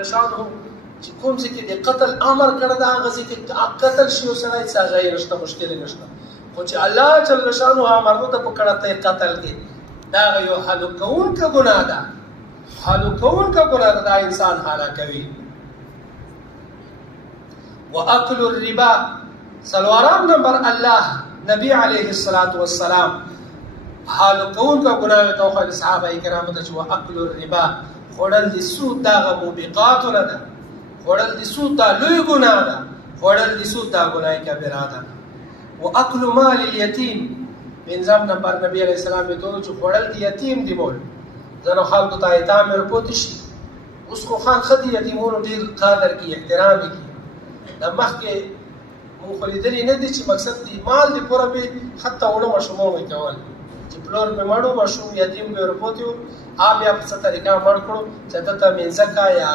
لشانه چې کوم ځکه د قتل امر کړه دا غزي کې قتل شي او سړی څنګه نشته مشکل نشته خو چې الله جل شانه امر ته پکړه ته قتل کې دا یو هلاکون کا ګناه ده هلاکون کا ګناه ده انسان هلاکوي واكل الربا سلوارام نمبر الله نبی علیه الصلاۃ والسلام هلاکون کا ګناه ته خو صحابه کرام ته چې واكل الربا خړل دي سود دا موبقات نه ده خړل دي سود دا لوی ګناه ده خړل دي سود دا ګناه کبیره ده واكل مال اليتيم انځم نمبر نبی علیہ السلام ته چې خړل دي یتیم دی مول زنه خلکو ته ایتام ورپوت شي اوس خو خان خدي یتیمونو ډیر قدر کی احترام کی د مخکې مونږ لیدلې نه دي چې مقصد دی مال دی پوره به حتی وړو مشمو وي کول چې پلور په مړو مشوم یتیم به ورپوتیو آب یا په څه طریقه مړ کړو چې ته منځکا یا